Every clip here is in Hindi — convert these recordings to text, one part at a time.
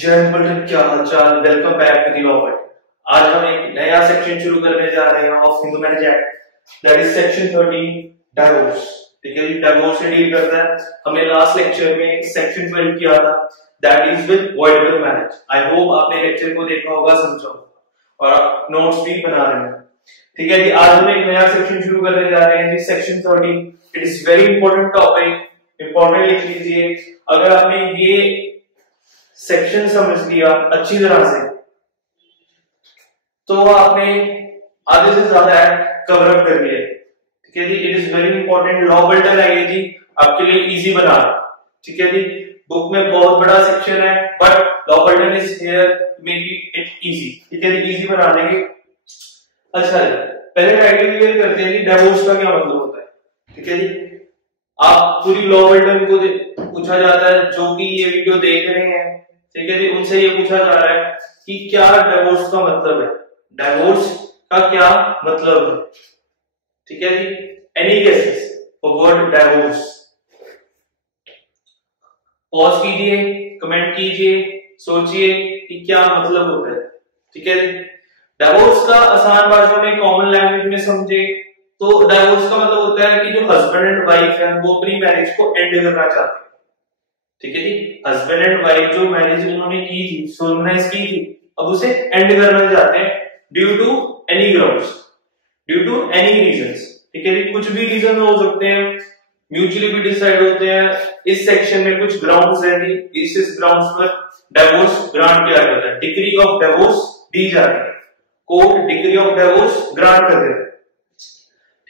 जय हिंद, क्या हाल चाल। Welcome back to the law of it. आज हम एक नया सेक्शन शुरू करने जा रहे हैं of Hindu marriage act, that is section 13 divorce. ठीक है जी, डाइवोर्स से डील करता है। हमने लास्ट लेक्चर में सेक्शन 12 किया था, that is with voidable marriage. I hope आपने लेक्चर को देखा होगा, समझा होगा और आप नोट्स भी बना रहे हैं। ठीक है जी, आज हम एक नया सेक्शन शुरू करने जा रहे हैं जी, section 13। It is very important topic, important लिख लीजिए। अगर आपने ये सेक्शन समझ लिया अच्छी तरह से तो आपने आधे से ज्यादा एक्ट कवर अप कर लिया। ठीक है जी, it is very important. Law bulletin है ये जी, आपके लिए इजी बना रहा। ठीक है जी, बुक में बहुत बड़ा सेक्शन है but law bulletin is here to make it easy. ठीक है जी, इजी बना देंगे। अच्छा जी, पहले आइडिया क्लियर करते हैं जी, डाइवोर्स का क्या मतलब होता है। ठीक है जी, आप पूरी लॉ बल्टन को पूछा जाता है, जो कि ये वीडियो देख रहे हैं, ठीक है जी, उनसे ये पूछा जा रहा है कि क्या डाइवोर्स का मतलब है, डाइवोर्स का क्या मतलब है। ठीक है जी, any guesses for word divorce? Pause कीजिए, कमेंट कीजिए, सोचिए कि क्या मतलब होता है। ठीक है, डाइवोर्स का आसान भाषा में, कॉमन लैंग्वेज में समझे तो डाइवोर्स का मतलब होता है कि जो हस्बैंड एंड वाइफ है वो अपनी मैरिज को एंड करना चाहते हैं। ठीक है जी, हस्बैंड एंड वाइफ जो मैरिज उन्होंने की थी, सोलमनाइज की थी, अब उसे एंड करना चाहते हैं due to any grounds, due to any reasons. ठीक है जी, कुछ भी रीजन हो सकते हैं, म्यूचुअली भी डिसाइड होते हैं। इस सेक्शन में कुछ ग्राउंड्स हैं जी, इस ग्राउंड्स पर डाइवोर्स ग्रांट किया जाता है, डिक्री ऑफ डाइवोर्स दी जाती है, court decree of divorce grant कर देता है।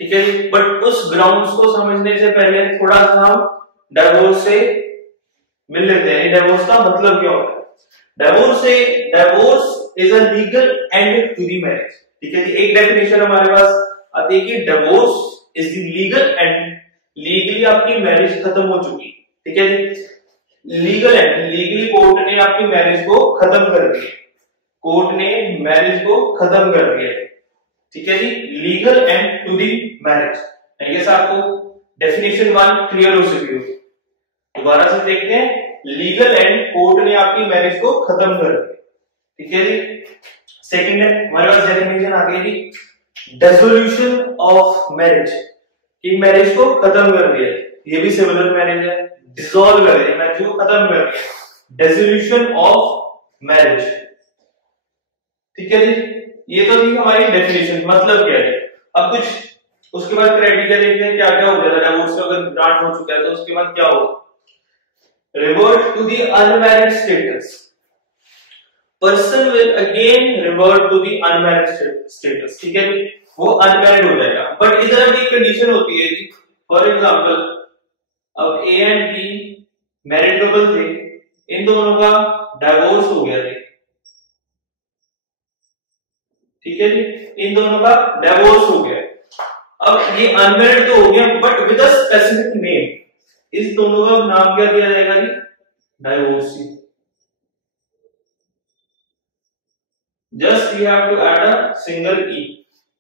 ठीक है जी, बट उस ग्राउंड्स को समझने से पहले थोड़ा सा हम डाइवोर्स से मिल लेते हैं। डाइवोर्स का मतलब क्या होता है? Divorce is a legal end to the marriage. ठीक है जी, एक डेफिनेशन हमारे पास आती है कि divorce is the legal and, legally आपकी मैरिज खत्म हो चुकी। ठीक है जी, लीगल एंड, लीगली कोर्ट ने आपकी मैरिज को खत्म कर दिया, कोर्ट ने मैरिज को खत्म कर दिया। ठीक है जी, legal end to the marriage. I guess आपको डेफिनेशन 1 क्लियर हो चुकी होगी। दोबारा से देखते हैं, लीगल एंड, कोर्ट ने आपकी मैरिज को खत्म कर दिया। ठीक है जी, सेकंड है हमारे पास डेफिनेशन आती है जी, डिसोल्यूशन ऑफ मैरिज, कि मैरिज को खत्म कर दिया। ये भी सिमिलर मैरिज है, डिसॉल्व कर दिया, मैरिज को खत्म कर दिया, डिसोल्यूशन ऑफ मैरिज। ठीक है जी, ये तो थी हमारी डेफिनेशन, मतलब क्या है। अब कुछ उसके बाद क्राइटेरिया देखते हैं, क्या क्या हो जाता है डाइवोर्स का, अगर ग्रांट हो चुका है तो उसके बाद क्या होगा। Revert to the unmarried status. Person will again revert to the unmarried status. ठीक है, वो अनमैरिड हो जाएगा। बट इधर भी कंडीशन होती है जी, फॉर एग्जांपल अब A and be married couple थे, इन दोनों का डाइवोर्स हो गया थे। ठीक है जी, इन दोनों का डाइवोर्स हो गया। अब ये अनमैरिड तो हो गया but with a specific name, इस दोनों का नाम क्या दिया जाएगा जी? Divorcee. Just you have to add a single E.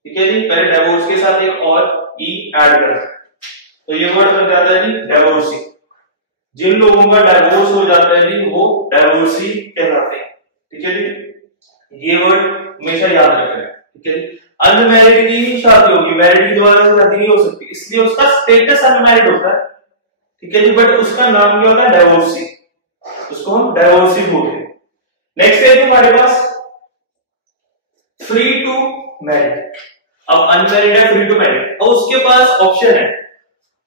ठीक है जी, पहले डाइवोर्स के साथ एक और ई ऐड कर, तो ये वर्ड बन जाता है जी डाइवोर्सी। जिन लोगों का डाइवोर्स हो जाता है जी वो डाइवोर्सी कहलाते हैं। ठीक है जी, ये वर्ड हमेशा याद रखना है। ठीक है जी, अनमैरिड की ही शादी होगी, मैरिड की दोबारा से शादी नहीं हो सकती, इसलिए उसका स्टेटस अनमैरिड होता है। ठीक है जी, बट उसका नाम क्या होता है? डाइवोर्सी, उसको हम डाइवोर्सी बोलते हैं। नेक्स्ट है हमारे पास फ्री टू मैरिड। अब अनमैरिड है, फ्री टू मैरिड, और उसके पास ऑप्शन है,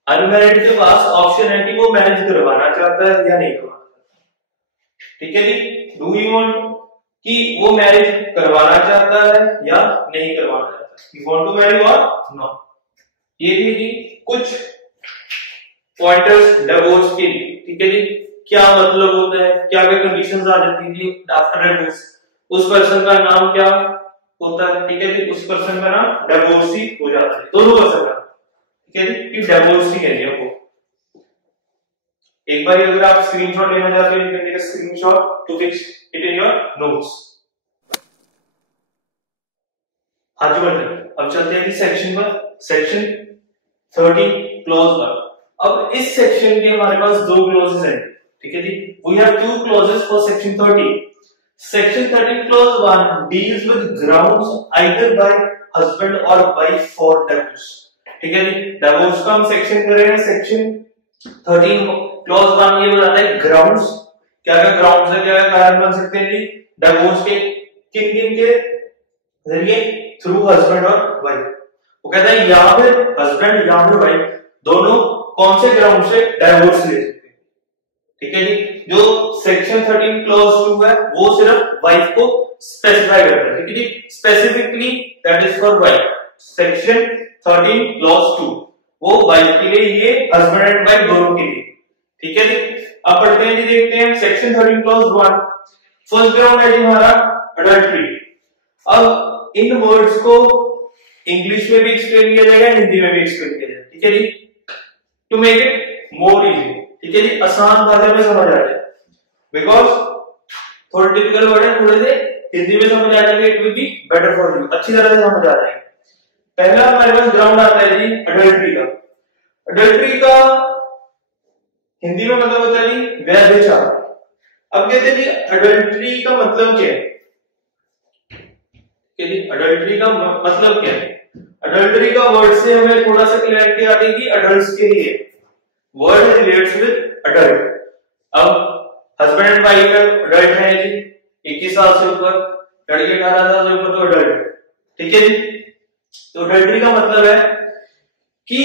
अनमैरिड के पास ऑप्शन है कि वो मैरिज करवाना चाहता है या नहीं करवाना चाहता। ठीक है जी, डू यू वांट कि वो मैरिज करवाना चाहता है या नहीं करवाना चाहता, यू वांट टू मैरी और नॉट। ये थी जी कुछ पॉइंटर्स डाइवोर्स के लिए। ठीक है जी, क्या मतलब होता है, क्या क्या कंडीशंस आ जाती थी आफ्टर डाइवोर्स, उस पर्सन का नाम क्या होता है। ठीक है जी, उस पर्सन का नाम डाइवोर्सी हो जाता है, दोनों पर्सन का। ठीक है जी, कि डाइवोर्सी है जी आपको। एक बार अगर आप स्क्रीनशॉट लेना चाहते हो, you can take a screenshot to fix it in your notes. हाँ जी बढ़ते, अब चलते हैं सेक्शन पर, सेक्शन 30 क्लॉज पर। अब इस सेक्शन के हमारे पास दो क्लॉजेस हैं। ठीक है जी, we have two clauses for section 30। Section 13 clause 1 deals with grounds either by husband और वाइफ फॉर डिवोर्स। ठीक है जी, डिवोर्स का हम सेक्शन कर रहे हैं। सेक्शन 13 क्लॉज 1 ये बताता है ग्राउंड्स, क्या क्या ग्राउंड्स है, क्या क्या कारण बन सकते हैं जी डिवोर्स के, किन किन के जरिए, थ्रू हस्बैंड और वाइफ। वो कहता है या फिर हस्बैंड या फिर वाइफ दोनों कौन से ग्राउंड से डिवोर्स ले सकते हैं। ठीक है जी, जो सेक्शन 13 क्लॉज 2 है वो सिर्फ वाइफ को स्पेसिफाई करता है। ठीक है जी, specifically that is for wife. Section 13 clause 2 वो वाइफ के लिए, ये हस्बैंड एंड वाइफ दोनों के लिए। ठीक है जी, अब पढ़ते हैं जी, देखते हैं सेक्शन 13 क्लॉज 1। फर्स्ट ग्राउंड है जी हमारा अडल्ट्री। अब इन वर्ड्स को इंग्लिश में भी एक्सप्लेन किया जाएगा, हिंदी में भी एक्सप्लेन किया जाएगा। ठीक है जी, to make it more easy. ठीक है जी, आसान भाषा में समझ आ जाए, बिकॉज थोड़े टिपिकल वर्ड है, थोड़े से हिंदी में समझ आ जाएगा, it will be better for you, अच्छी तरह से समझ आ जाएगा। पहला हमारे पास ग्राउंड आता है जी अडल्ट्री का। अडल्ट्री का हिंदी में मतलब होता है जी व्यभिचार। अब कहते हैं जी अडल्ट्री का मतलब क्या है, कि जी अडल्ट्री का मतलब क्या है। अडल्ट्री का वर्ड से हमें थोड़ा सा क्लैरिटी आती है कि अडल्ट्स के लिए वर्ड रिलेट्स विद अडल्ट। अब हस्बैंड एंड वाइफ अडल्ट है जी 21 साल से ऊपर, लड़के 18 साल से ऊपर तो अडल्ट। ठीक है जी, तो अडल्ट्री का मतलब है कि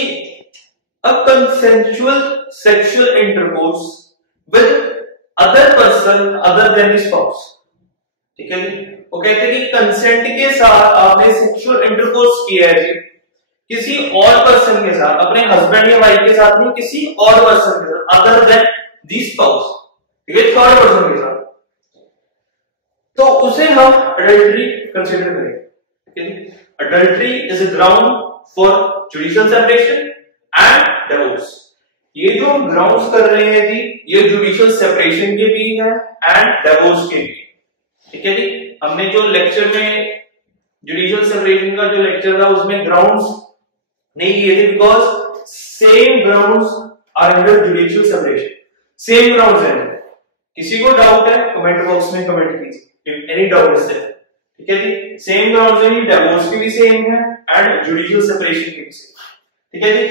a consensual sexual intercourse with other person other than the spouse. ठीक है जी, वो कहते हैं कि कंसेंट के साथ आपने सेक्सुअल इंटरकोर्स किया है जी किसी और पर्सन के साथ, अपने हस्बैंड या वाइफ के साथ नहीं, किसी और पर्सन के साथ अदर देन द स्पाउस। ठीक है, थर्ड पर्सन के साथ, तो उसे हम अडल्ट्री कंसीडर करेंगे। ठीक है, adultery is a ground for judicial separation and divorce. ये जो हम ग्राउंड्स कर रहे हैं जी, ये जुडिशियल सेपरेशन के भी है एंड डिवोर्स के भी। ठीक है जी, हमने जो लेक्चर में जुडिशियल सेपरेशन का जो लेक्चर था उसमें ग्राउंड्स नहीं किए थे, because same grounds are under judicial separation, same grounds हैं। किसी को डाउट है कमेंट बॉक्स में कमेंट कीजिए, if any doubt is there. ठीक है जी, सेम ग्राउंड्स हैं, डिवोर्स की भी सेम है एंड जुडिशियल सेपरेशन की भी सेम। ठीक है जी,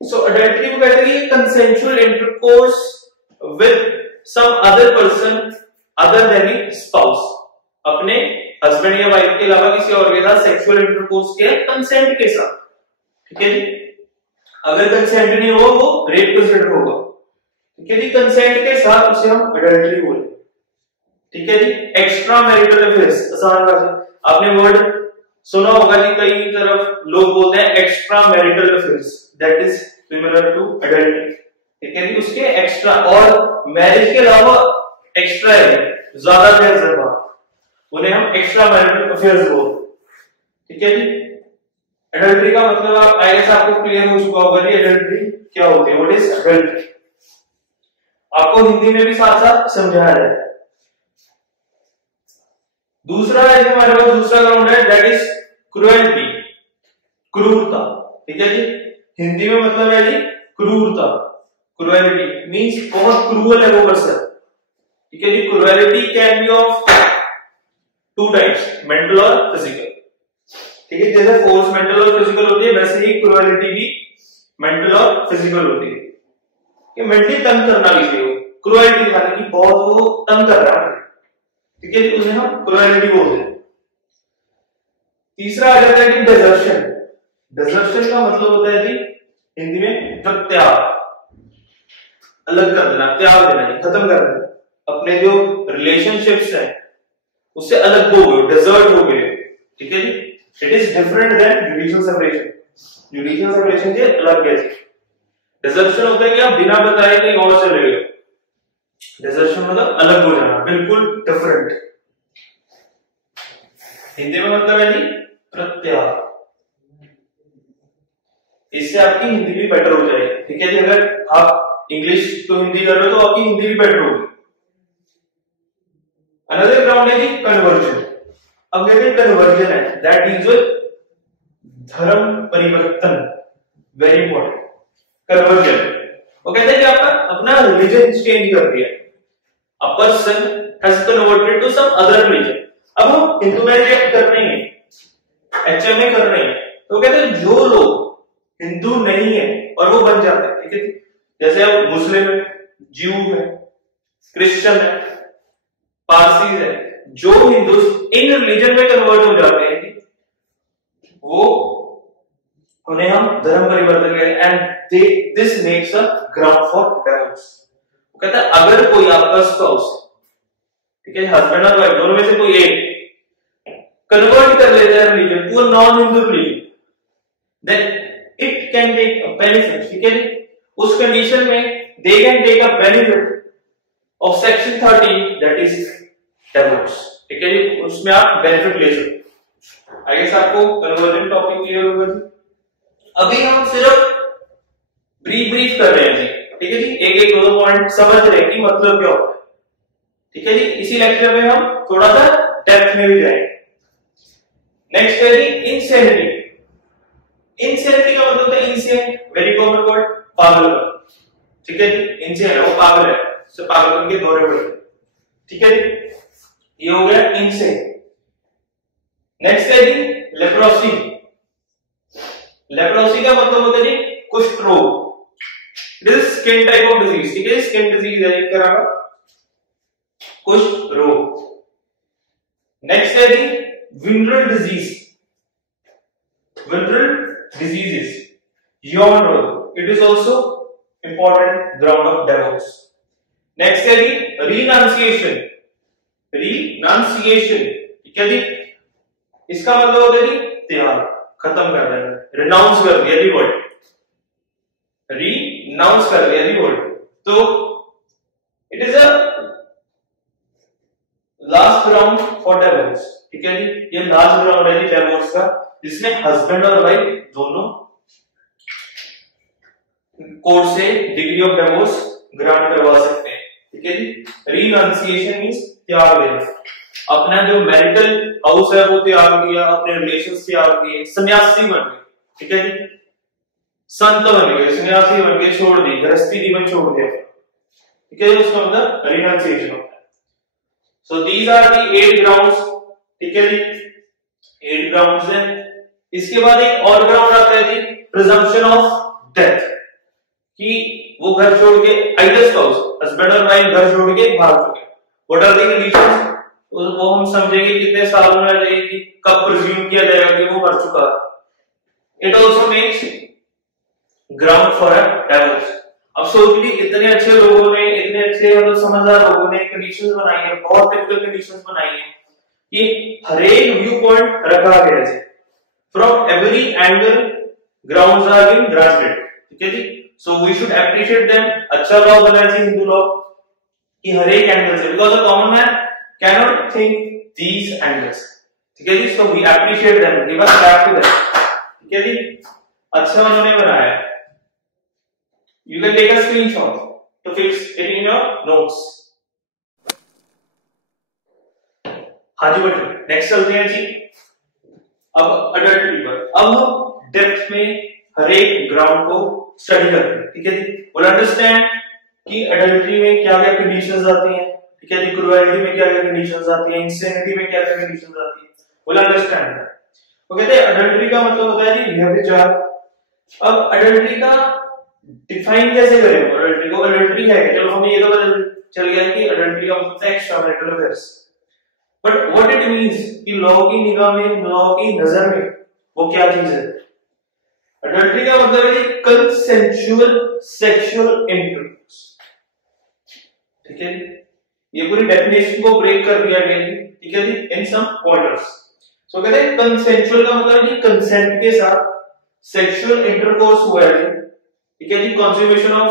सो अडल्ट्री को कहते हैं consensual intercourse with some other person other than the spouse. अपने हस्बैंड या वाइफ के अलावा किसी और के साथ सेक्सुअल इंटरकोर्स किया कंसेंट के साथ। ठीक है जी, अगर कंसेंट नहीं होगा वो रेप कंसिडर होगा। ठीक है जी, कंसेंट के साथ उसे हम अडल्ट्री बोले। ठीक है जी, एक्स्ट्रा मैरिटल अफेयर्स, आसान भाषा आपने वर्ड सुना होगा जी, कई तरफ लोग बोलते हैं extra marital affairs, that is similar to adultery. ठीक है जी, उसके एक्स्ट्रा और मैरिज के अलावा एक्स्ट्रा है, ज्यादा अफेयर्स है, उन्हें हम एक्स्ट्रा मैरिटल अफेयर्स बोलते। ठीक है जी, अडल्ट्री का मतलब आई गेस आपको क्लियर हो चुका होगा जी, अडल्ट्री क्या होती है, व्हाट इज अडल्ट्री। आपको हिंदी में भी साथ साथ समझाया जाए। दूसरा है हमारे पास, दूसरा ग्राउंड है दैट इज क्रुएल्टी, क्रूरता। ठीक है जी, हिंदी में मतलब है जी क्रूरता। क्रुएल्टी मींस बहुत क्रूअल है वो पर्सन। ठीक है जी, cruelty can be of two types, mental और फिजिकल। ठीक है, जैसे फोर्स मेंटल और फिजिकल होती है, वैसे ही क्रुएल्टी भी मेंटल और फिजिकल होती है। कि मेंटली तंग करना किसी को, क्रुएल्टी यानी कि बहुत वो तंग कर रहा है। ठीक है, उसे हम क्रुएल्टी बोलते हैं। तीसरा आ जाता है कि डिजर्शन। डिजर्शन का मतलब होता है जी हिंदी में प्रत्याग, अलग कर देना, त्याग देना, खत्म कर देना, अपने जो रिलेशनशिप्स हैं उससे अलग हो गए, डिजर्ट हो गए। ठीक है जी, it is different than judicial separation. Judicial separation से अलग है। डिजर्शन होता है कि आप बिना बताए कहीं और चले गए। डिजर्शन मतलब अलग हो जाना, बिल्कुल डिफरेंट। हिंदी में मतलब है जी प्रत्याग। इससे आपकी हिंदी भी बेटर हो जाएगी। ठीक है जी, अगर आप इंग्लिश तो हिंदी कर रहे हो तो आपकी हिंदी भी बेटर होगी। अनदर ग्राउंड है जी कन्वर्जन। अब कहते हैं कन्वर्जन है दैट डील्स विद धर्म परिवर्तन, वेरी इंपॉर्टेंट। कन्वर्जन वो कहते हैं कि आपका अपना रिलीजन चेंज कर दिया। A person has converted to some other religion. अब हम हिंदू में रिजेक्ट कर रहे हैं, HMA कर रहे हैं, तो कहते हैं जो लोग हिंदू नहीं है और वो बन जाते हैं, ठीक है, जैसे अब मुस्लिम है, ज्यू है, क्रिश्चियन है, पारसी है, जो हिंदू इन रिलीजन में कन्वर्ट हो जाते हैं वो उन्हें हम धर्म परिवर्तन कहते हैं, and this makes a ground for divorce. वो कहता है अगर कोई आपका स्पाउस, ठीक है, हस्बैंड और वाइफ दोनों में से कोई एक कन्वर्ट कर लेता है religion to a non Hindu religion, then it can take a benefit, ठीक है, उस कंडीशन में they can take a benefit of section 13 that is divorce, ठीक है जी, उसमें आप बेनिफिट ले सकते। आई गेस आपको कन्वर्जन टॉपिक क्लियर होगा जी। अभी हम सिर्फ ब्रीफ कर रहे हैं जी, ठीक है जी, एक एक दो पॉइंट समझ रहे हैं कि मतलब क्या होता है, ठीक है जी। इसी लेक्चर में हम थोड़ा सा डेप्थ में भी जाएंगे। नेक्स्ट है जी इंसेनिटी। इंसेनिटी का मतलब है इंसेन, वेरी कॉमन वर्ड, पागल, ठीक है जी, इंसेन है वो पागल है, उससे पागलपन के दौरे बढ़े, ठीक है जी, ये हो गया इंसेन। नेक्स्ट है जी लेप्रोसी। लेप्रोसी का मतलब होता है जी कुष्ठ रोग, it is skin type of disease, ठीक है, स्किन डिजीज है एक तरह का कुष्ठ रोग। नेक्स्ट है जी विंड्रल डिजीज, विंड्रल डिजीजेस, यौन रोग, it is also important ground of divorce. Next है जी रिनाउंसिएशन, रिनाउंसिएशन, ठीक है जी, इसका मतलब होता है जी त्याग, खत्म कर देना, रिनाउंस कर दिया जी वर्ड, रिनाउंस कर दिया जी वर्ड, तो it is a last ground for divorce, ठीक है जी, ये लास्ट ग्राउंड है जी डिवोर्स का, जिसमें हस्बैंड और वाइफ दोनों कोर्ट से डिग्री ऑफ डिवोर्स ग्रांट करवा सकते हैं, ठीक है जी। रिनाउंसिएशन मींस त्याग देना, अपना जो मैरिटल हाउस है वो त्याग दिया, अपने रिलेशंस त्याग दिए, सन्यासी बन गए, ठीक है जी, संत बन गए, सन्यासी बन गए, छोड़ दी, गृहस्थी जीवन छोड़ दिया, ठीक है, उसका मतलब रिनाउंसिएशन होता है। So these are the 8 grounds, ठीक है जी, 8 ग्राउंड्स हैं। इसके बाद एक और ग्राउंड आता है जी प्रिजम्पशन ऑफ डेथ, कि वो घर छोड़ के, आइदर स्पाउस, हस्बैंड और वाइफ घर छोड़ के भाग चुके, व्हाट आर द कंडीशंस, वो हम समझेंगे कितने सालों में आ जाएगी, कब प्रिज्यूम किया जाएगा कि वो मर चुका है। It also makes ground for a divorce. अब सोच ली इतने अच्छे लोगों ने, इतने अच्छे मतलब समझदार लोगों ने कंडीशंस बनाई है, बहुत टिपिकल कंडीशंस बनाई है कि हर एक व्यू पॉइंट रखा गया है, from every angle grounds are being granted, ठीक है जी, so we should appreciate them. अच्छा लॉ बना है हिंदू लॉ कि हर एक एंगल से, because a common man cannot think these angles, ठीक है जी, so we appreciate them, give us back to them, ठीक है जी, अच्छा उन्होंने बनाया है। You can take a screenshot to fix it in your notes। हाँ जी बेटे, नेक्स्ट चलते हैं जी अब अडल्टरी पर। अब हम डेप्थ में हर एक ग्राउंड को स्टडी करते हैं, ठीक है जी, we'll understand कि अडल्टरी में क्या क्या कंडीशंस आती हैं, ठीक है जी, क्रूएलिटी में क्या क्या कंडीशंस आती हैं, इंसेनिटी में क्या क्या कंडीशंस आती हैं, we'll understand। वो कहते हैं अडल्टरी का मतलब होता है जी व्यभिचार। अब अडल्टरी का डिफाइन कैसे करें अडल्टरी को, अडल्टरी है, चलो हमें ये तो पता चल गया कि अडल्टरी का मतलब है extra marital affairs, but what it means कि लॉ की निगाह में, लॉ की नजर में वो क्या चीज है। अडल्टरी का मतलब है कंसेंसुअल सेक्सुअल इंटरकोर्स, ठीक है, ये पूरी डेफिनेशन को ब्रेक कर दिया गया है, ठीक है जी, इन सम पॉइंटर्स। सो कहते हैं कंसेंसुअल का मतलब है कंसेंट के साथ सेक्सुअल इंटरकोर्स हुआ है, ठीक है जी, कंज्यूमेशन ऑफ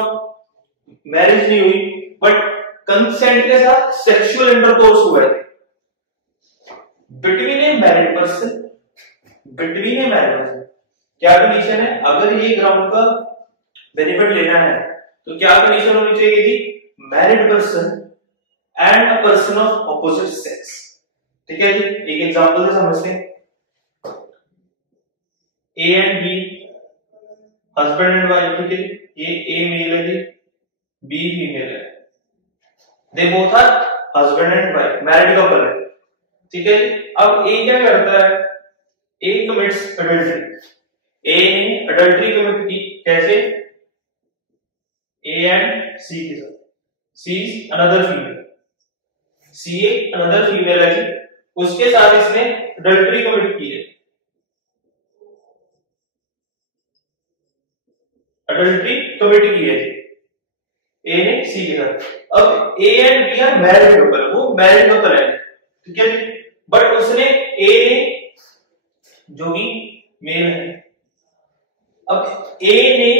मैरिज नहीं हुई बट कंसेंट के साथ सेक्सुअल इंटरकोर्स हुआ है बिटवीन ए मैरिड पर्सन, बिटवीन ए मैरिड पर्सन। क्या कंडीशन है, अगर ये ग्राउंड का बेनिफिट लेना है तो क्या कंडीशन होनी चाहिए जी, married person and a person of opposite sex, ठीक है जी। एक एग्जांपल से समझते हैं, A and B husband and wife, ठीक है, ये ए मेल है जी, बी फीमेल है, they both are husband and wife married couple है, ठीक है। अब ए क्या करता है, ए कमिट्स अडल्ट्री, ए ने अडल्ट्री कमिट की, कैसे, ए एंड सी के साथ, सी इज अनदर फीमेल, सी एक अनदर फीमेल है जी, उसके साथ इसने अडल्ट्री कमिट की है, अडल्ट्री कमिट की है ए ने सी के साथ। अब A and B are married couple, वो मैरिड कपल है, ठीक है, बट उसने ए ने जो कि मेल है, अब ए ने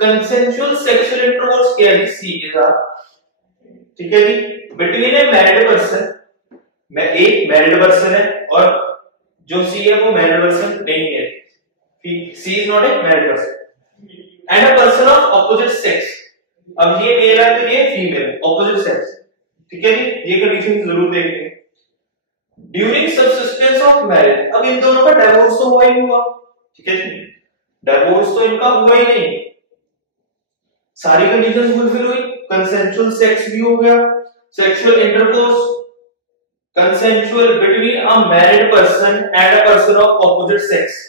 कंसेंसुअल सेक्सुअल इंटरकोर्स किया सी के साथ, ठीक है जी, बिटवीन ए मैरिड पर्सन, मैं एक मैरिड पर्सन है और जो सी है वो मैरिड पर्सन नहीं है, she is not a married person, and a person of opposite sex, अब ये मेल है तो ये फीमेल है, ऑपोजिट सेक्स, ठीक है जी, ये कंडीशन जरूर देखिए। ड्यूरिंग सबसिस्टेंस ऑफ मैरिज, अब इन दोनों का डिवोर्स तो हुआ ही हुआ, ठीक है जी, डिवोर्स तो इनका हुआ ही नहीं, सारी कंडीशंस फुलफिल हुई, कंसेंसुअल सेक्स भी हो गया, sexual intercourse consensual between a married person and a person of opposite sex,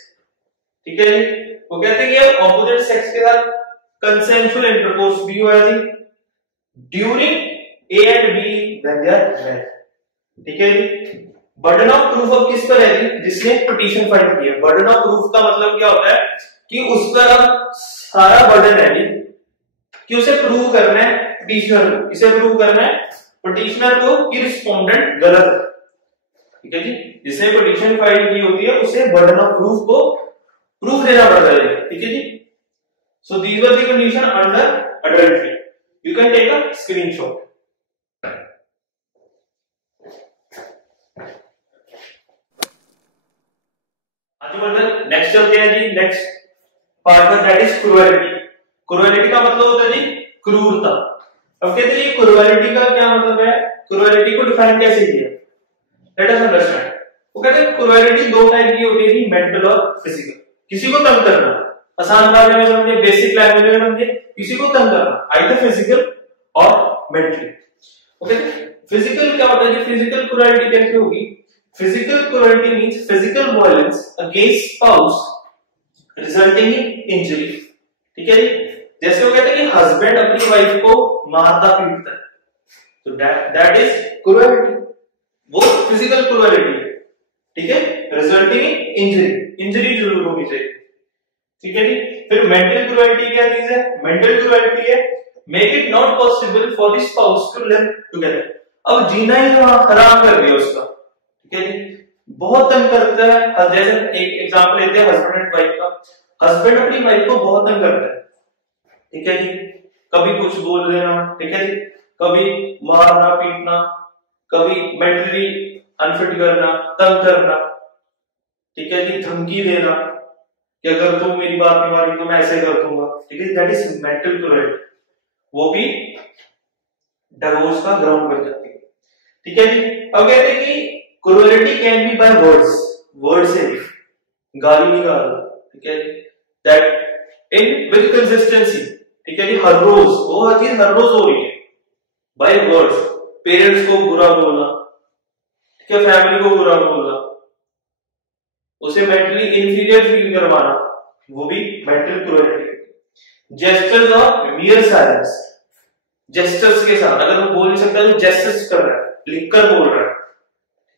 ठीक है जी, वो कहते हैं कि ऑपोजिट सेक्स के साथ कंसेंसुअल इंटरकोर्स भी हुआ जी during A and B when they are married, ठीक है जी। बर्डन ऑफ प्रूफ अब किस पर है जी, जिसने पिटीशन फाइल की है। बर्डन ऑफ प्रूफ का मतलब क्या होता है कि उस पर अब सारा बर्डन है जी, कि उसे प्रूव करना है पिटीशनर को, इसे प्रूव करना है पिटीशनर को कि रिस्पोंडेंट गलत है, ठीक है जी, जिसने पिटीशन फाइल की होती है उसे बर्डन ऑफ प्रूफ को प्रूफ देना पड़ता है, ठीक है जी। So these were the condition under adultery, you can take a screenshot. Next चलते हैं जी, नेक्स्ट पार्ट में, दैट इज क्रूएलिटी। क्रूएलिटी का मतलब होता है जी क्रूरता। अब कहते हैं क्रूएलिटी का क्या मतलब है, क्रूएलिटी को डिफाइन कैसे किया, लेट अस अंडरस्टैंड। वो कहते हैं क्रूएलिटी दो टाइप की होती है जी, मेंटल और फिजिकल। किसी को तंग करना, आसान भाषा में समझे, बेसिक लैंग्वेज में समझे, किसी को तंग करना, आइदर फिजिकल और मेंटली। ओके, फिजिकल क्या होता है जी, फिजिकल क्रूएलिटी कैसे होगी, physical cruelty means physical violence against spouse resulting in injury, ठीक है जी। जैसे वो कहते हैं कि हस्बैंड अपनी वाइफ को मारता पीटता है, तो दैट इज क्रूएलिटी, वो फिजिकल क्रूएलिटी है, ठीक है, रिजल्टिंग इन इंजरी, इंजरी जरूर होनी चाहिए, ठीक है जी। फिर मेंटल क्रूएलिटी क्या चीज है, मेंटल क्रूएलिटी है make it not possible for the spouse to live together, अब जीना ही हराम कर दिया उसका, ठीक है जी, बहुत तंग करता है। जैसे एक एग्जांपल लेते हैं हस्बैंड एंड वाइफ का, हस्बैंड अपनी वाइफ को बहुत तंग करता है, ठीक है जी, कभी कुछ बोल देना, ठीक है जी, कभी मारना पीटना, कभी मेंटली अनफिट करना, तंग करना, ठीक है जी, धमकी देना कि अगर तुम मेरी बात नहीं मानी तो मैं ऐसे कर दूंगा, ठीक है, दैट इज मेंटल क्रूएलिटी, वो भी डिवोर्स का ग्राउंड बन जाती है, ठीक है जी। अब कहते हैं कि cruelty can be by words, word से भी, गाली निकालना, ठीक है, दैट इन विद कंसिस्टेंसी, ठीक है जी, हर रोज, वो हर चीज हर रोज हो रही है, बाय वर्ड्स, पेरेंट्स को बुरा बोलना, ठीक है, फैमिली को बुरा बोलना, उसे मेंटली इंफीरियर फील करवाना, वो भी मेंटल क्रूएलिटी। जेस्चर्स और मियर साइलेंस, जेस्चर्स के साथ, अगर वो बोल नहीं सकता तो जेस्चर्स कर रहा है, लिखकर बोल रहा है,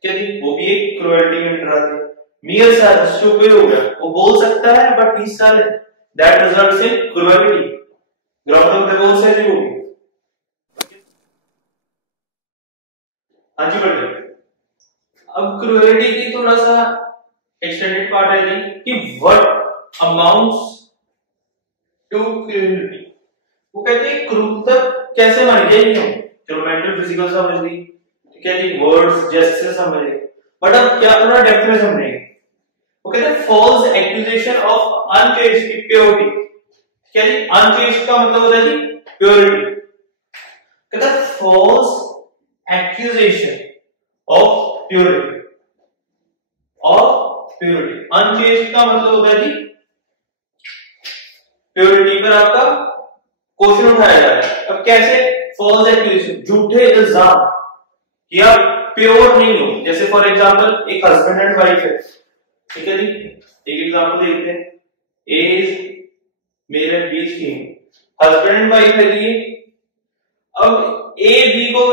ठीक है जी, वो भी एक क्रूएलिटी में एंटर आती है। मियर साइलेंस, चुप हो गया, वो बोल सकता है but he silent, that results in cruelty, ground of divorce है जी वो भी। हाँ जी बढ़िए, अब क्रूएलिटी की थोड़ा सा एक्सटेंडेड पार्ट है जी कि व्हाट अमाउंट्स टू क्रूएलिटी, वो कहते हैं क्रूरता कैसे मानी जाएगी, हम चलो मेंटल फिजिकल समझ ली, ठीक है जी, वर्ड्स जेस्चर समझ ली, बट अब क्या थोड़ा डेप्थ में समझेंगे। वो कहते हैं फॉल्स एक्यूजेशन ऑफ अनचेस्ट की प्योरिटी, ठीक है जी, अनचेस्ट का मतलब होता है जी प्योरिटी, कहते हैं false accusation of purity, of purity, unchaste का मतलब होता है जी प्योरिटी पर आपका क्वेश्चन उठाया जा रहा है। अब कैसे, फॉल्स एक्यूजेशन, झूठे इल्जाम, कि आप प्योर नहीं हो। जैसे फॉर एग्जांपल एक हस्बैंड एंड वाइफ है, ठीक है जी, एक एग्जांपल देखते हैं, A is male and B is female, husband and wife है ये। अब ए बी को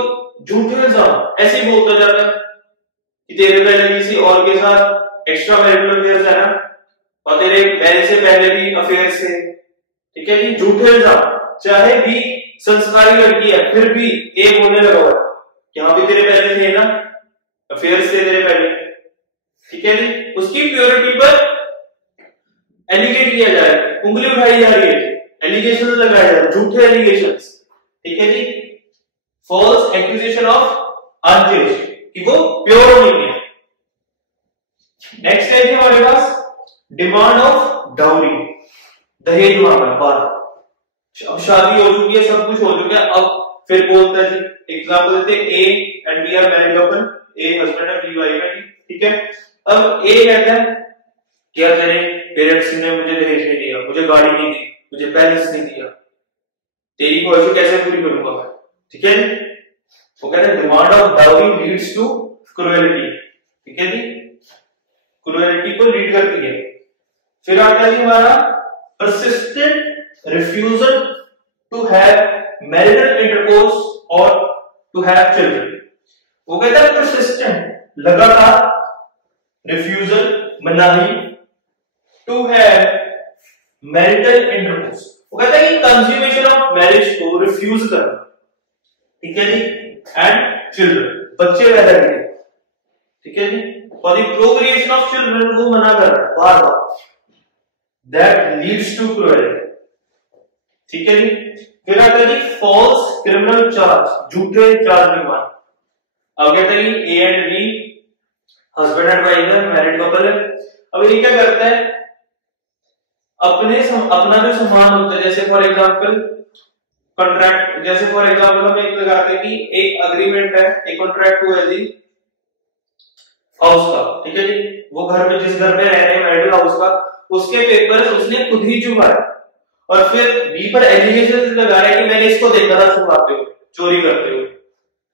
झूठे इल्जाम ऐसे बोलता जाता है कि तेरे पहले किसी और के साथ एक्स्ट्रा मैरिटल अफेयर्स है ना, और तेरे मैरिज से पहले भी अफेयर्स है, ठीक है जी, झूठे इल्जाम। चाहे बी संस्कारी लड़की है फिर भी ए बोलने लगा हुआ कि हाँ भी तेरे पहले थे ना, अफेयर्स थे तेरे पहले, ठीक है जी। उसकी प्योरिटी पर एलिगेट किया जा रहा है, उंगली उठाई जा रही है, एलिगेशन लगाया जा रहा है, झूठे एलिगेशंस, ठीक है जी, फॉल्स एक्यूजेशन ऑफ अनचेस्ट कि वो प्योर नहीं है। नेक्स्ट है हमारे पास डिमांड ऑफ डाउरी, दहेज मांगना। बात अब शादी हो चुकी है, सब कुछ हो चुका है, अब फिर बोलता है जी, एग्जांपल देते हैं, A and B are married couple, A husband and B wife है, ठीक है। अब ए कहता है क्या तेरे पेरेंट्स ने मुझे दहेज नहीं दिया, मुझे गाड़ी नहीं दी, मुझे पैलेस नहीं दिया, तेरी ख्वाहिश कैसे पूरी करूंगा मैं, ठीक है। वो कहते हैं demand of dowry leads to cruelty, ठीक है जी, क्रुएलिटी को लीड करती है। फिर आता है जी हमारा persistent refusal to have marital intercourse or to have children। वो कहता है persistent, लगातार, refusal मनाही, to have marital intercourse, वो कहता है कि consummation of marriage को refuse करना, ठीक है जी, and children, बच्चे पैदा करने, ठीक है जी, for the procreation of children वो मना कर रहा है बार बार, that leads to cruelty, ठीक है जी। फिर आता है जी false criminal charge, झूठे चार्ज लगवाना। अब कहते हैं कि ए and B husband and wife है, मैरिड कपल है। अब ये क्या करता है, अपना जो सामान होता है, जैसे फॉर एग्जांपल कॉन्ट्रैक्ट, जैसे फॉर एग्जांपल हम एक लगाते हैं कि एक अग्रीमेंट है, एक कॉन्ट्रैक्ट हुआ है जी हाउस का, ठीक है जी, वो घर में जिस घर में रह रहे हैं मैरिटल हाउस का, उसके पेपर्स उसने खुद ही छुपाए और फिर बी पर एलिगेशन लगा रहा है कि मैंने इसको देखा था छुपाते हुए, चोरी करते हुए,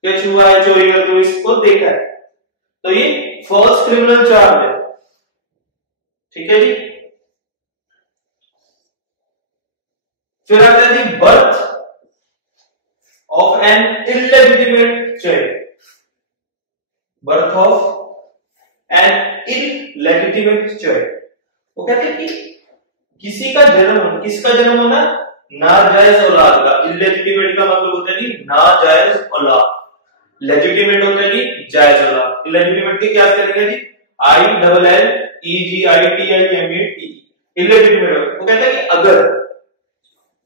क्या छुआ है, चोरी करते हुए इसको देखा है, तो ये फॉल्स क्रिमिनल चार्ज है, ठीक है जी। फिर आता है जी birth of an illegitimate child, birth of an illegitimate child. वो कहते हैं कि किसी का जन्म होना, किसका जन्म होना, नाजायज औलाद का। इलेजिटिमेट का मतलब होता है कि नाजायज औलाद, लेजिटिमेट होता है कि जायज औलाद। इलेजिटिमेट के क्या करेंगे जी, I double L E G I T I M A T, illegitimate. वो कहते हैं कि अगर,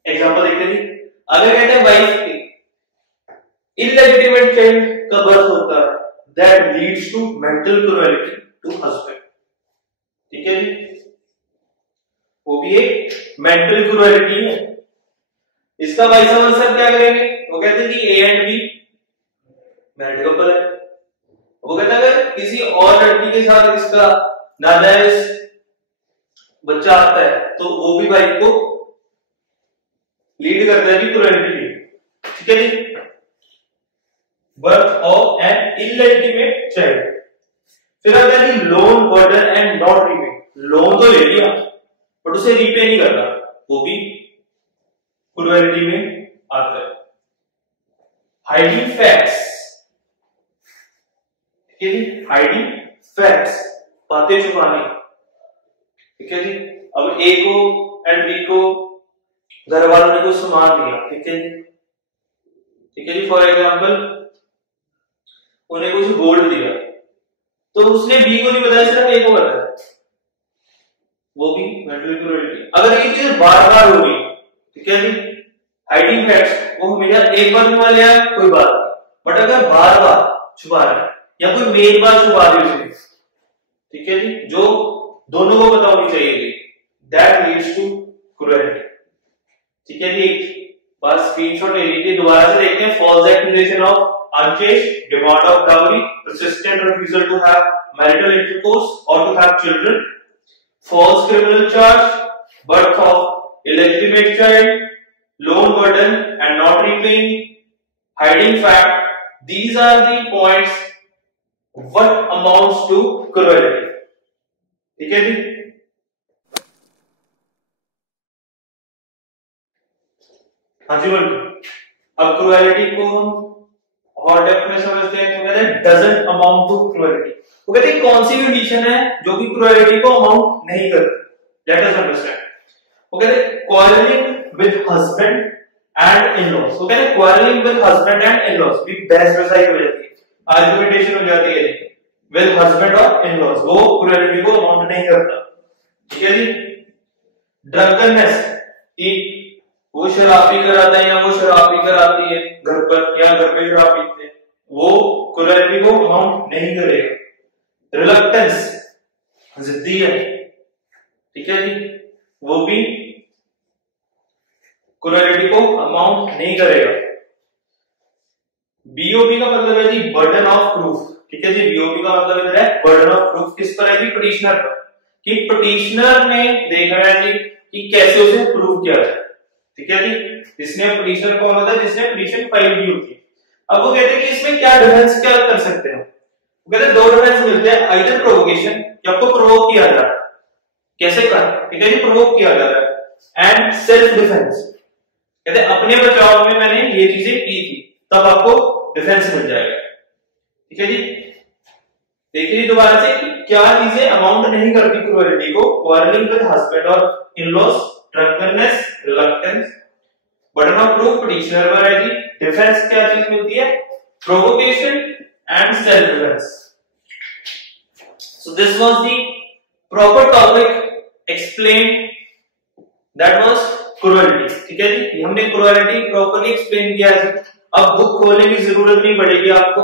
एग्जांपल देखते हैं जी, अगर कहते हैं वाइफ के इलेजिटिमेट चाइल्ड का बर्थ होता है, that leads to mental cruelty to husband, ठीक है जी, वो भी एक मेंटल क्रुएलिटी है। इसका वाइस वर्सा क्या करेंगे, वो कहते हैं कि ए एंड बी मैरिड कपल है, वो कहता है अगर किसी और लड़की के साथ इसका नाजायज बच्चा आता है तो वो भी वाइफ को लीड करता है कि क्रुएलिटी, ठीक है जी। Birth of an illegitimate child. फिर आता है कि loan burden and not repay, loan तो ले लिया बट उसे रीपे नहीं करना, वो भी क्रुएलिटी में आता है। हाइडिंग फैक्ट्स, ठीक है जी, हाइडिंग फैक्ट्स, बातें छुपानी, ठीक है जी। अब ए को एंड बी को घर वालों ने कुछ सामान दिया, ठीक है जी, ठीक है जी, फॉर एग्जांपल उन्हें कुछ गोल्ड दिया, तो उसने बी को नहीं बताया, सिर्फ ए को बताया, वो भी मेंटल क्रुएलिटी। अगर ये चीज बार बार होगी, ठीक है जी, हाइडिंग फैक्ट्स, वो हमेशा एक बार छुपा लिया कोई बात नहीं, बट अगर बार बार छुपा रहा है या कोई मेन बात छुपा दी उसने, ठीक है जी, जो दोनों को पता होनी चाहिए, दैट लीड्स टू क्रुएलिटी, ठीक है जी। एक बार स्क्रीनशॉट ले लीजिए, दोबारा से देखते हैं। False accusation of unchaste, demand of dowry, persistent refusal to have marital intercourse or to have children, false criminal charge, birth of illegitimate child, loan burden and not repaying, hiding fact, these are the points what amounts to cruelty. ठीक है जी। हाँ जी बोलिए। अब क्रुएलिटी को हम और डेप्थ में समझते हैं। तो कहते हैं डजंट अमाउंट टू क्रुएलिटी। वो कहते हैं कौन सी कंडीशन है जो कि क्रुएलिटी को अमाउंट नहीं करती। Let us understand. वो कहते हैं quarrelling with husband and in-laws. वो कहते हैं quarrelling with husband and in-laws भी बहस वसाई हो जाती है, आर्गुमेंटेशन हो जाती है विद हस्बैंड और इन-लॉज, वो क्रुएलिटी को अमाउंट नहीं करता। ठीक है जी। ड्रंकननेस कि वो शराब पी कर आता है या वो शराब पी कर आती है घर पर या घर पे शराब पीते हैं, वो क्रुएलिटी को अमाउंट नहीं करेगा। रिलक्टेंस जिद्दी है, ठीक है जी, वो भी क्रुएलिटी को अमाउंट नहीं करेगा। बीओपी का मतलब है जी बर्डन ऑफ प्रूफ। ठीक है जी। बीओपी का मतलब इधर है बर्डन ऑफ प्रूफ। किस पर है जी? पिटिशनर पर, कि पिटिशनर ने देखना है जी कि कैसे उसे प्रूव किया जाए। ठीक है जी। जिसने पिटिशनर कौन होता है? जिसने पिटिशन फाइल की होती है। अब वो कहते हैं कि इसमें क्या डिफेंस क्या कर सकते हैं। वो कहते हैं दो डिफेंस मिलते हैं, आइदर प्रोवोकेशन, कि आपको प्रोवोक किया जा रहा है, कैसे कर, ठीक है जी, प्रोवोक किया जा रहा है, एंड सेल्फ डिफेंस, कहते हैं अपने बचाव में मैंने ये चीजें की थी, तब आपको डिफेंस मिल जाएगा। ठीक है जी। देखिए दोबारा से कि क्या चीजें अमाउंट नहीं करती क्रुएलिटी को। क्वारलिंग विद हस्बैंड और in-laws, drunkenness, reluctance, burden of proof petitioner पर है जी, डिफेंस क्या चीज मिलती है? Provocation and self defence. So this was the proper topic explain, that was cruelty. ठीक है जी। हमने क्रुएलिटी प्रॉपर्ली एक्सप्लेन किया है। अब बुक खोलने की जरूरत नहीं पड़ेगी आपको,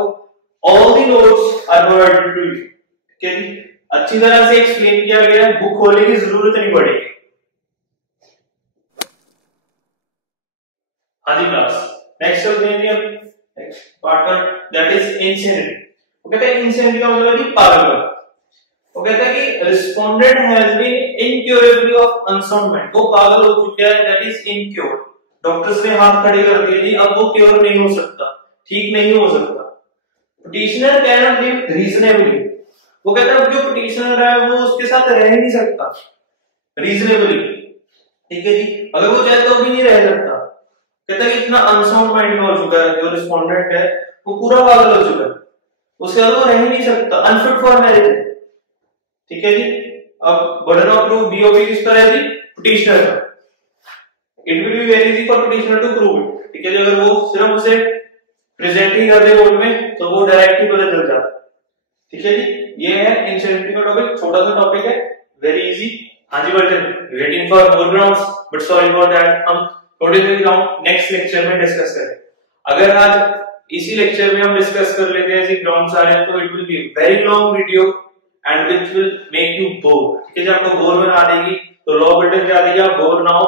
all the notes are provided to you. ठीक है जी। अच्छी तरह से एक्सप्लेन किया गया है, बुक खोलने की जरूरत नहीं पड़ेगी। हाँ जी क्लास, नेक्स्ट चलते हैं अब नेक्स्ट पार्ट पर, दैट इज इंसेनिटी। वो कहते हैं इंसेनिटी का मतलब है कि पागलपन। वो कहता है कि respondent has been incurably of unsound mind, वो पागल हो चुका है, दैट इज इनक्योर। डॉक्टर्स ने हाथ खड़े कर दिए जी, अब वो क्योर नहीं हो सकता, ठीक नहीं हो सकता। Petitioner can not live reasonably. वो कहता है जो पिटिशनर है वो उसके साथ रह नहीं सकता रीजनेबली। ठीक है जी। अगर वो चाहे तो भी नहीं रह सकता। कहता है कि इतना अनसाउंड माइंड में हो चुका है जो रिस्पोंडेंट है, वो पूरा पागल हो चुका है, उसके साथ वो रह ही नहीं सकता, अनफिट फॉर मैरिज। ठीक है जी। अब बर्डन ऑफ प्रूफ बीओपी किस पर है जी? पिटिशनर पर। It will be very easy for petitioner to prove it. ठीक है जी। अगर वो सिर्फ उसे प्रेजेंट ही कर दे कोर्ट में तो वो डायरेक्ट ही पता चल जाता है। ठीक है जी। ये है इंसेनिटी का टॉपिक, छोटा सा टॉपिक है, वेरी इजी। हाँ जी Burton, waiting for more grounds, but sorry for that, हम थोड़े देर ग्राउंड नेक्स्ट लेक्चर में डिस्कस करें। अगर आज इसी लेक्चर में हम डिस्कस कर लेते हैं ऐसे ग्राउंड्स आ रहे हैं तो it will be very long video and which will make you bore. ठीक है जी। आपको बोर बना देगी, तो लॉ बटन क्या देगा? बोर ना हो,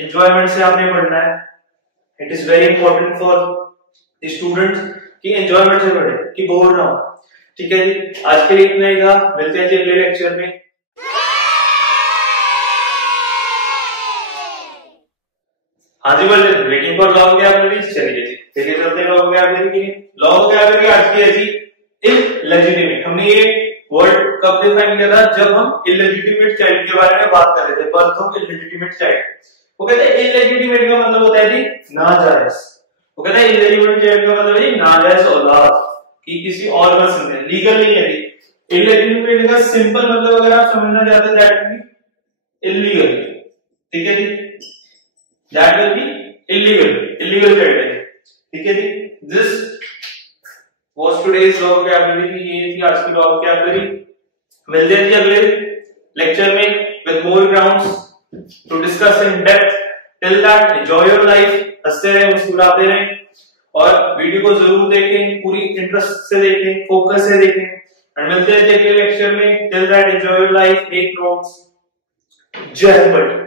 एंजॉयमेंट से आपने पढ़ना है। It is very important for students कि एंजॉयमेंट से पढ़े, कि बोर ना हो। ठीक है जी। आज के लिए इतना ही था, मिलते हैं जी अगले लेक्चर में। हाँ जी बोलिए, वेटिंग फॉर लॉ वोकैबुलरी। चलिए जी चलिए चलते हैं लॉ वोकैबुलरी की। लॉ वोकैबुलरी आज की है जी इललेजिटिमेट। हमने ये वर्ड कब डिफाइन किया था? जब हम इललेजिटिमेट चाइल्ड के बारे में बात कर रहे थे, बर्थ ऑफ इललेजिटिमेट चाइल्ड। वो कहते हैं इललेजिटिमेट का मतलब होता है जी नाजायज। वो कहते हैं इललेजिटिमेट चाइल्ड का मतलब है जी नाजायज औलाद, कि किसी और का संतान, लीगल नहीं है जी। इललेजिटिमेट का सिंपल मतलब अगर आप समझना चाहते हैं दैट मींस इल्लीगल। ठीक है जी। That will be illegal child है। ठीक है जी। This was today's law vocabulary. ये थी आज की लॉ वोकैबुलरी। मिलते हैं जी अगले लेक्चर में with more grounds to discuss in depth. Till that enjoy your life, हंसते रहें, मुस्कुराते रहें, और वीडियो को जरूर देखें, पूरी इंटरेस्ट से देखें, फोकस से देखें। एंड मिलते हैं जी अगले लेक्चर में। Till that enjoy your life, take notes. जय हिंद।